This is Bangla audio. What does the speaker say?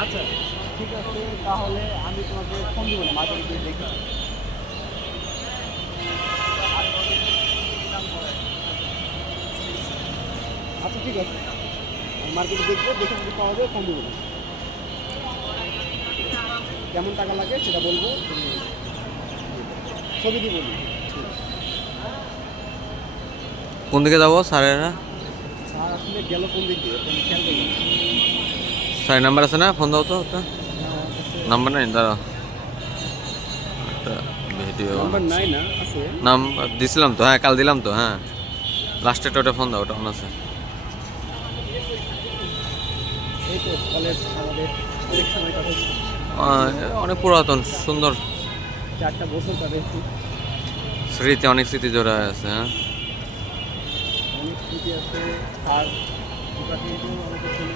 আচ্ছা ঠিক আছে, তাহলে আমি তোমাকে ফোন দিব না, মাঝে গিয়ে দেখি। আচ্ছা ঠিক আছে, আমি মার্কেটে দেখবো, দেখে যদি পাওয়া যায় ফোন দিব না। কেমন টাকা লাগে সেটা বলবো, ছবি দিব না। কোন দিকে যাবো স্যারেরা? স্যার আসলে গেল কোন দিক দিয়ে তুমি খেয়াল করবে না। স্যারের নাম্বার আছে না? ফোন দাও তো একটা। নাম্বার নাই, দাঁড়াও একটা ভিডিও নাম্বার নাই না, আছে। নাম্বার দিছিলাম তো, হ্যাঁ কাল দিলাম তো, হ্যাঁ লাস্টে ওটা ফোন দাও, ওটা অন আছে। এই তো কলেজ আমাদের অনেক সময় কাটাচ্ছি, অনেক পুরাতন সুন্দর 4টা বছর কাটাচ্ছি। স্মৃতি, অনেক স্মৃতি জোড়া আছে। হ্যাঁ অনেক স্মৃতি আছে। স্যার ডিপার্টমেন্টেও আমাকে ছিল।